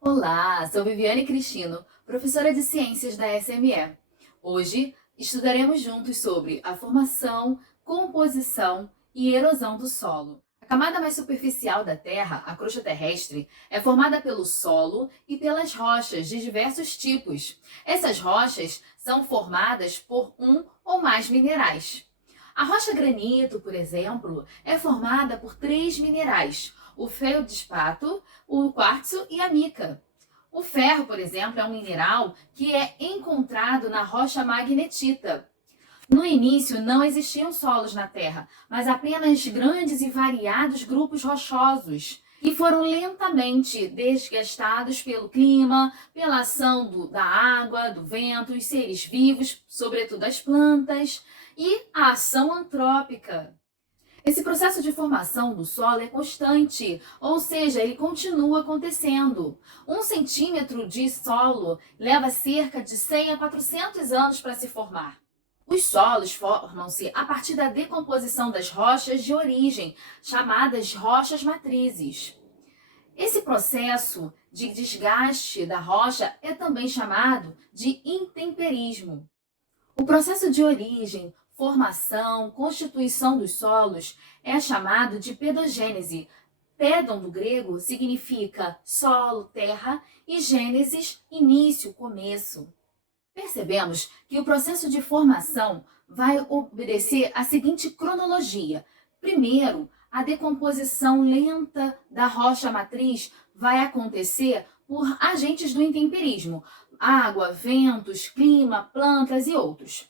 Olá, sou Viviane Cristino, professora de Ciências da SME. Hoje estudaremos juntos sobre a formação, composição e erosão do solo. A camada mais superficial da Terra, a crosta terrestre, é formada pelo solo e pelas rochas de diversos tipos. Essas rochas são formadas por um ou mais minerais. A rocha granito, por exemplo, é formada por três minerais: o feldspato, o quartzo e a mica. O ferro, por exemplo, é um mineral que é encontrado na rocha magnetita. No início, não existiam solos na Terra, mas apenas grandes e variados grupos rochosos, que foram lentamente desgastados pelo clima, pela ação da água, do vento, os seres vivos, sobretudo as plantas, e a ação antrópica. Esse processo de formação do solo é constante, ou seja, ele continua acontecendo. 1 centímetro de solo leva cerca de 100 a 400 anos para se formar. Os solos formam-se a partir da decomposição das rochas de origem, chamadas rochas matrizes. Esse processo de desgaste da rocha é também chamado de intemperismo. O processo de origem, formação, constituição dos solos é chamado de pedogênese. Pédon, do grego, significa solo, terra, e gênesis, início, começo. Percebemos que o processo de formação vai obedecer a seguinte cronologia. Primeiro, a decomposição lenta da rocha matriz vai acontecer por agentes do intemperismo: água, ventos, clima, plantas e outros.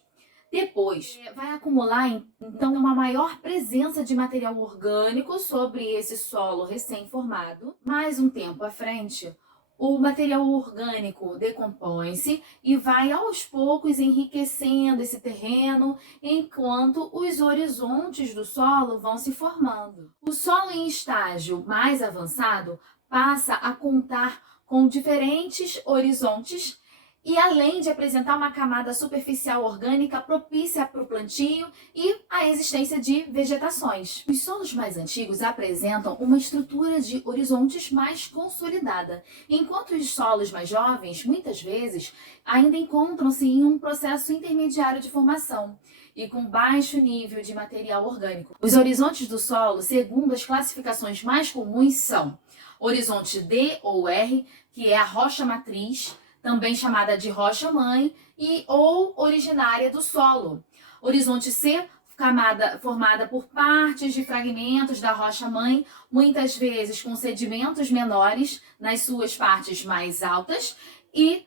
Depois, vai acumular então uma maior presença de material orgânico sobre esse solo recém-formado. Mais um tempo à frente, o material orgânico decompõe-se e vai aos poucos enriquecendo esse terreno, enquanto os horizontes do solo vão se formando. O solo em estágio mais avançado passa a contar com diferentes horizontes e, além de apresentar uma camada superficial orgânica propícia para o plantio e a existência de vegetações. Os solos mais antigos apresentam uma estrutura de horizontes mais consolidada, enquanto os solos mais jovens, muitas vezes, ainda encontram-se em um processo intermediário de formação e com baixo nível de material orgânico. Os horizontes do solo, segundo as classificações mais comuns, são horizonte D ou R, que é a rocha matriz, também chamada de rocha-mãe, e ou originária do solo. Horizonte C, camada formada por partes de fragmentos da rocha-mãe, muitas vezes com sedimentos menores nas suas partes mais altas e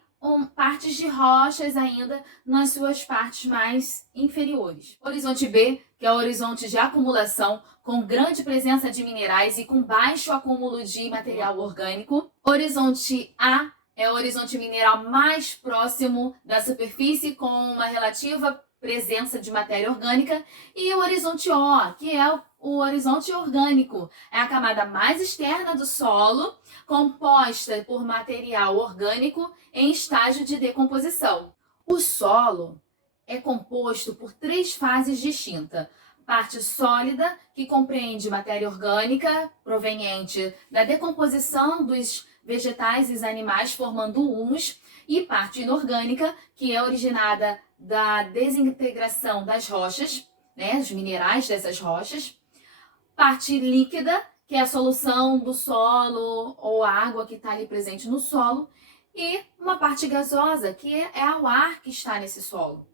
partes de rochas ainda nas suas partes mais inferiores. Horizonte B, que é o horizonte de acumulação com grande presença de minerais e com baixo acúmulo de material orgânico. Horizonte A é o horizonte mineral mais próximo da superfície, com uma relativa presença de matéria orgânica, e o horizonte O, que é o horizonte orgânico. É a camada mais externa do solo, composta por material orgânico em estágio de decomposição. O solo é composto por três fases distintas: parte sólida, que compreende matéria orgânica proveniente da decomposição dos vegetais e animais formando humus, e parte inorgânica, que é originada da desintegração das rochas, os minerais dessas rochas. Parte líquida, que é a solução do solo ou a água que está ali presente no solo. E uma parte gasosa, que é o ar que está nesse solo.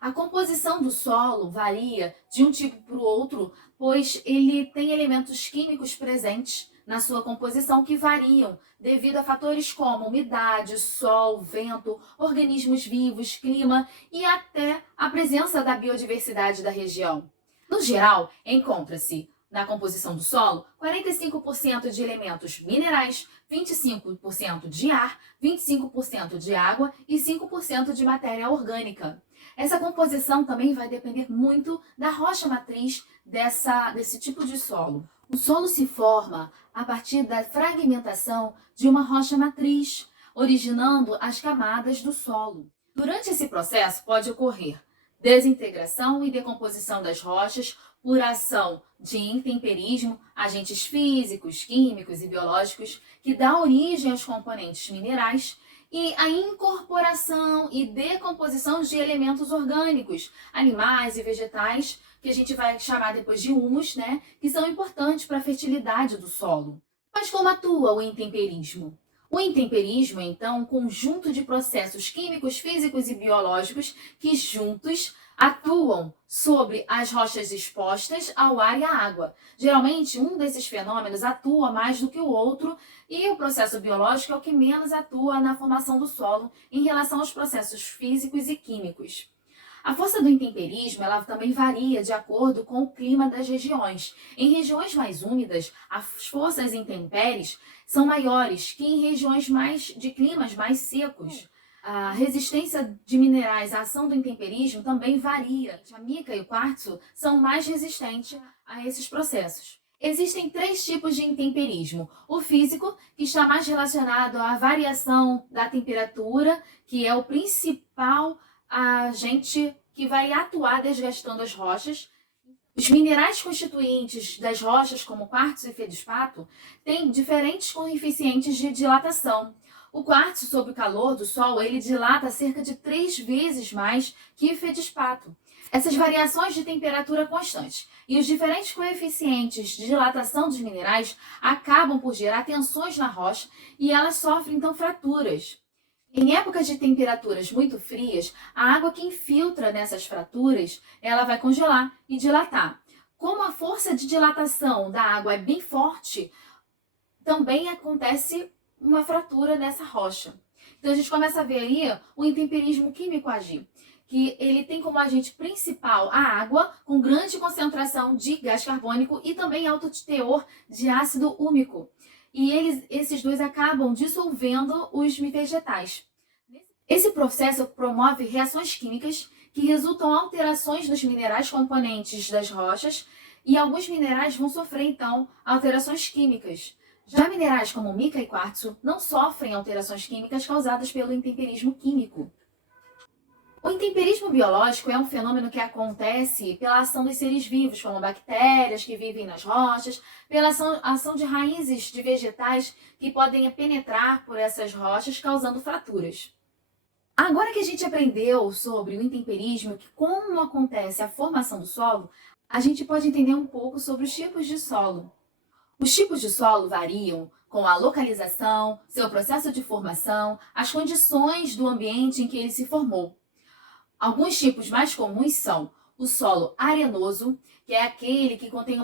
A composição do solo varia de um tipo para o outro, pois ele tem elementos químicos presentes na sua composição que variam devido a fatores como umidade, sol, vento, organismos vivos, clima e até a presença da biodiversidade da região. No geral, encontra-se na composição do solo 45% de elementos minerais, 25% de ar, 25% de água e 5% de matéria orgânica. Essa composição também vai depender muito da rocha matriz desse tipo de solo. O solo se forma a partir da fragmentação de uma rocha matriz, originando as camadas do solo. Durante esse processo pode ocorrer desintegração e decomposição das rochas por ação de intemperismo, agentes físicos, químicos e biológicos que dá origem aos componentes minerais, e a incorporação e decomposição de elementos orgânicos, animais e vegetais, que a gente vai chamar depois de humus, né, que são importantes para a fertilidade do solo. Mas como atua o intemperismo? O intemperismo é, então, um conjunto de processos químicos, físicos e biológicos que juntos atuam sobre as rochas expostas ao ar e à água. Geralmente, um desses fenômenos atua mais do que o outro, e o processo biológico é o que menos atua na formação do solo em relação aos processos físicos e químicos. A força do intemperismo ela também varia de acordo com o clima das regiões. Em regiões mais úmidas, as forças intempéries são maiores que em regiões de climas mais secos. A resistência de minerais à ação do intemperismo também varia. A mica e o quartzo são mais resistentes a esses processos. Existem 3 tipos de intemperismo. O físico, que está mais relacionado à variação da temperatura, que é o principal agente que vai atuar desgastando as rochas. Os minerais constituintes das rochas, como quartzo e feldespato, têm diferentes coeficientes de dilatação. O quartzo, sob o calor do sol, ele dilata cerca de 3 vezes mais que o feldespato. Essas variações de temperatura constantes e os diferentes coeficientes de dilatação dos minerais acabam por gerar tensões na rocha e elas sofrem então fraturas. Em épocas de temperaturas muito frias, a água que infiltra nessas fraturas, ela vai congelar e dilatar. Como a força de dilatação da água é bem forte, também acontece uma fratura nessa rocha. Então a gente começa a ver aí o intemperismo químico agir, que ele tem como agente principal a água, com grande concentração de gás carbônico e também alto teor de ácido úmico. E esses dois acabam dissolvendo os vegetais. Esse processo promove reações químicas que resultam em alterações nos minerais componentes das rochas, e alguns minerais vão sofrer, então, alterações químicas. Já minerais como mica e quartzo não sofrem alterações químicas causadas pelo intemperismo químico. O intemperismo biológico é um fenômeno que acontece pela ação dos seres vivos, como bactérias que vivem nas rochas, pela ação de raízes de vegetais que podem penetrar por essas rochas, causando fraturas. Agora que a gente aprendeu sobre o intemperismo, como acontece a formação do solo, a gente pode entender um pouco sobre os tipos de solo. Os tipos de solo variam com a localização, seu processo de formação, as condições do ambiente em que ele se formou. Alguns tipos mais comuns são o solo arenoso, que é aquele que contém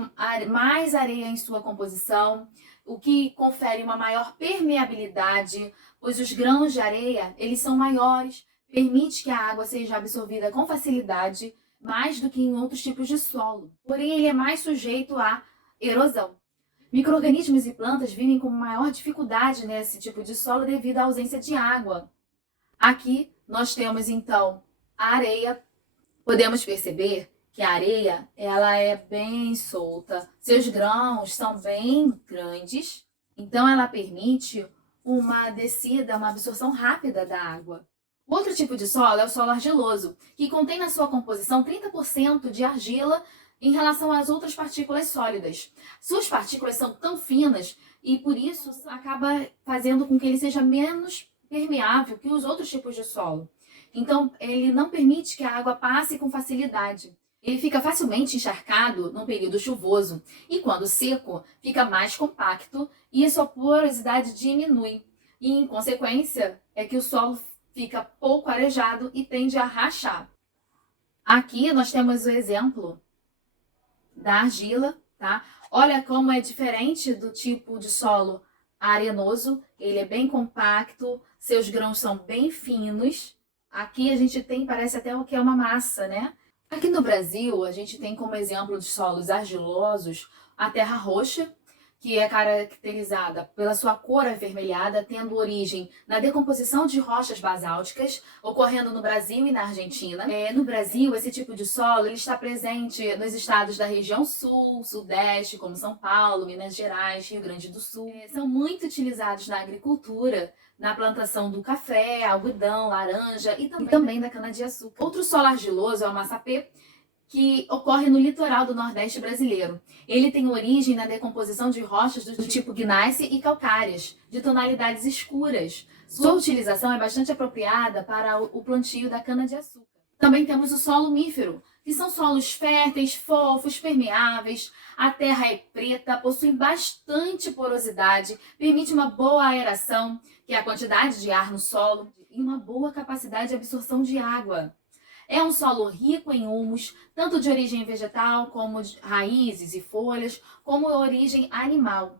mais areia em sua composição, o que confere uma maior permeabilidade, pois os grãos de areia eles são maiores, permite que a água seja absorvida com facilidade, mais do que em outros tipos de solo. Porém, ele é mais sujeito à erosão. Micro-organismos e plantas vivem com maior dificuldade nesse tipo de solo devido à ausência de água. Aqui nós temos então a areia. Podemos perceber que a areia ela é bem solta, seus grãos são bem grandes, então ela permite uma descida, uma absorção rápida da água. Outro tipo de solo é o solo argiloso, que contém na sua composição 30% de argila em relação às outras partículas sólidas. Suas partículas são tão finas e por isso acaba fazendo com que ele seja menos permeável que os outros tipos de solo. Então, ele não permite que a água passe com facilidade. Ele fica facilmente encharcado no período chuvoso e, quando seco, fica mais compacto e a sua porosidade diminui. E, em consequência, é que o solo fica pouco arejado e tende a rachar. Aqui nós temos o exemplo da argila, tá? Olha como é diferente do tipo de solo arenoso. Ele é bem compacto, seus grãos são bem finos. Aqui a gente tem, parece até o que é uma massa, né? Aqui no Brasil, a gente tem como exemplo de solos argilosos a terra roxa, que é caracterizada pela sua cor avermelhada, tendo origem na decomposição de rochas basálticas, ocorrendo no Brasil e na Argentina. No Brasil, esse tipo de solo ele está presente nos estados da região sul, sudeste, como São Paulo, Minas Gerais, Rio Grande do Sul. São muito utilizados na agricultura, na plantação do café, algodão, laranja e também da cana-de-açúcar. Outro solo argiloso é o massapê, que ocorre no litoral do Nordeste brasileiro. Ele tem origem na decomposição de rochas do tipo gneiss e calcárias, de tonalidades escuras. Sua utilização é bastante apropriada para o plantio da cana-de-açúcar. Também temos o solo mífero, que são solos férteis, fofos, permeáveis. A terra é preta, possui bastante porosidade, permite uma boa aeração, que é a quantidade de ar no solo, e uma boa capacidade de absorção de água. É um solo rico em humus, tanto de origem vegetal, como de raízes e folhas, como origem animal,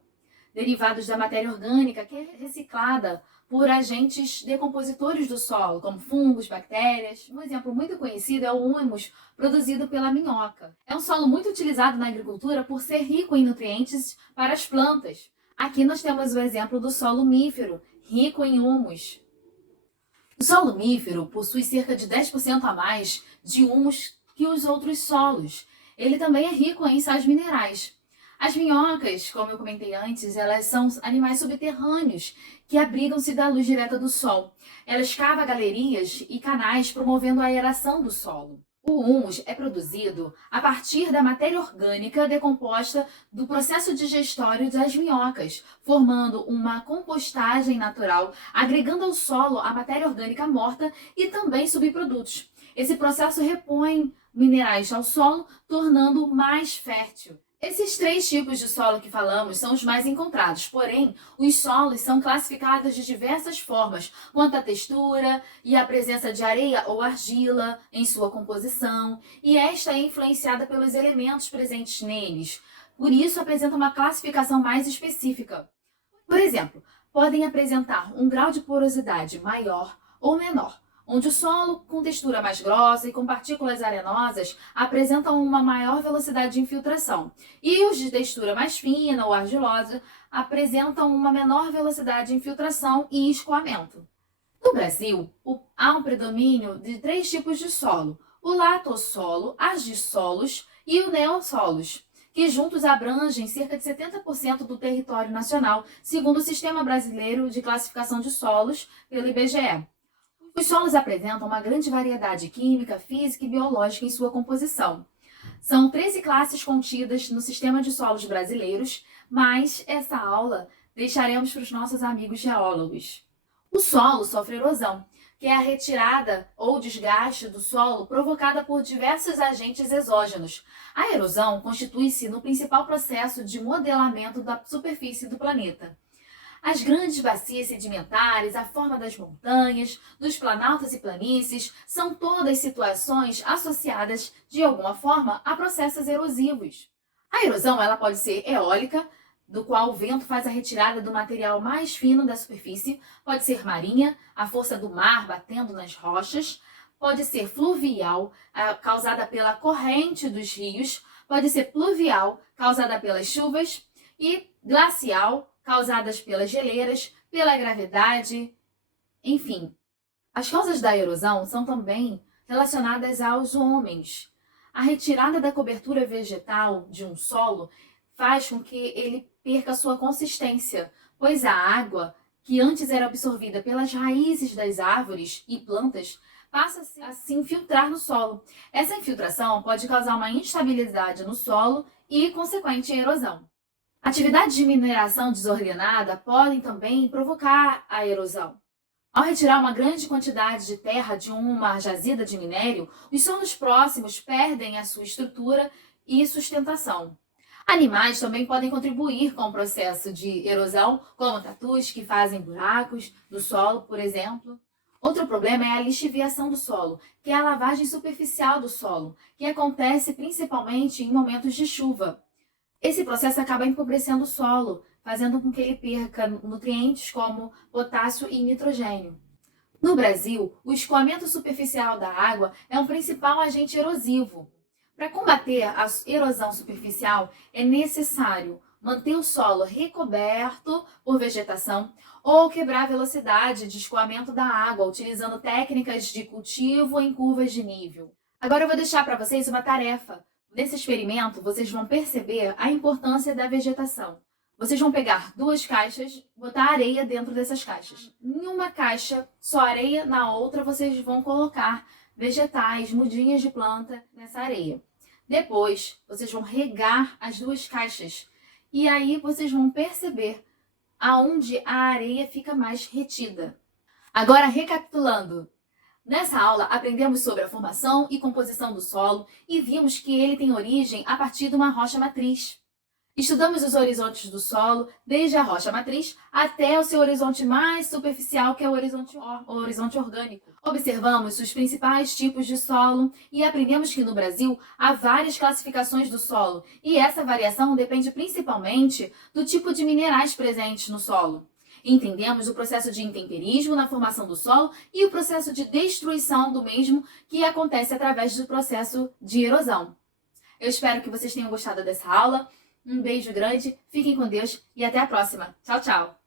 derivados da matéria orgânica, que é reciclada por agentes decompositores do solo, como fungos, bactérias. Um exemplo muito conhecido é o humus produzido pela minhoca. É um solo muito utilizado na agricultura por ser rico em nutrientes para as plantas. Aqui nós temos o exemplo do solo mífero, rico em humus. O solo mífero possui cerca de 10% a mais de humus que os outros solos. Ele também é rico em sais minerais. As minhocas, como eu comentei antes, elas são animais subterrâneos que abrigam-se da luz direta do sol. Elas cavam galerias e canais promovendo a aeração do solo. O humus é produzido a partir da matéria orgânica decomposta do processo digestório das minhocas, formando uma compostagem natural, agregando ao solo a matéria orgânica morta e também subprodutos. Esse processo repõe minerais ao solo, tornando-o mais fértil. Esses 3 tipos de solo que falamos são os mais encontrados, porém, os solos são classificados de diversas formas, quanto à textura e à presença de areia ou argila em sua composição, e esta é influenciada pelos elementos presentes neles. Por isso, apresenta uma classificação mais específica. Por exemplo, podem apresentar um grau de porosidade maior ou menor, onde o solo com textura mais grossa e com partículas arenosas apresentam uma maior velocidade de infiltração, e os de textura mais fina ou argilosa apresentam uma menor velocidade de infiltração e escoamento. No Brasil, há um predomínio de 3 tipos de solo: o latossolo, argissolos e o neossolos, que juntos abrangem cerca de 70% do território nacional, segundo o Sistema Brasileiro de Classificação de Solos, pelo IBGE. Os solos apresentam uma grande variedade química, física e biológica em sua composição. São 13 classes contidas no Sistema de Solos Brasileiros, mas essa aula deixaremos para os nossos amigos geólogos. O solo sofre erosão, que é a retirada ou desgaste do solo provocada por diversos agentes exógenos. A erosão constitui-se no principal processo de modelamento da superfície do planeta. As grandes bacias sedimentares, a forma das montanhas, dos planaltos e planícies, são todas situações associadas, de alguma forma, a processos erosivos. A erosão ela pode ser eólica, do qual o vento faz a retirada do material mais fino da superfície, pode ser marinha, a força do mar batendo nas rochas, pode ser fluvial, causada pela corrente dos rios, pode ser pluvial, causada pelas chuvas, e glacial, causadas pelas geleiras, pela gravidade, enfim. As causas da erosão são também relacionadas aos homens. A retirada da cobertura vegetal de um solo faz com que ele perca sua consistência, pois a água, que antes era absorvida pelas raízes das árvores e plantas, passa a se infiltrar no solo. Essa infiltração pode causar uma instabilidade no solo e consequente erosão. Atividades de mineração desordenada podem também provocar a erosão. Ao retirar uma grande quantidade de terra de uma jazida de minério, os solos próximos perdem a sua estrutura e sustentação. Animais também podem contribuir com o processo de erosão, como tatus que fazem buracos no solo, por exemplo. Outro problema é a lixiviação do solo, que é a lavagem superficial do solo, que acontece principalmente em momentos de chuva. Esse processo acaba empobrecendo o solo, fazendo com que ele perca nutrientes como potássio e nitrogênio. No Brasil, o escoamento superficial da água é um principal agente erosivo. Para combater a erosão superficial, é necessário manter o solo recoberto por vegetação ou quebrar a velocidade de escoamento da água, utilizando técnicas de cultivo em curvas de nível. Agora eu vou deixar para vocês uma tarefa. Nesse experimento, vocês vão perceber a importância da vegetação. Vocês vão pegar 2 caixas, botar areia dentro dessas caixas. Em uma caixa, só areia, na outra vocês vão colocar vegetais, mudinhas de planta nessa areia. Depois, vocês vão regar as duas caixas e aí vocês vão perceber aonde a areia fica mais retida. Agora, recapitulando. Nessa aula, aprendemos sobre a formação e composição do solo e vimos que ele tem origem a partir de uma rocha matriz. Estudamos os horizontes do solo, desde a rocha matriz até o seu horizonte mais superficial, que é o horizonte orgânico. Observamos os principais tipos de solo e aprendemos que no Brasil há várias classificações do solo, e essa variação depende principalmente do tipo de minerais presentes no solo. Entendemos o processo de intemperismo na formação do solo e o processo de destruição do mesmo, que acontece através do processo de erosão. Eu espero que vocês tenham gostado dessa aula. Um beijo grande, fiquem com Deus e até a próxima. Tchau, tchau!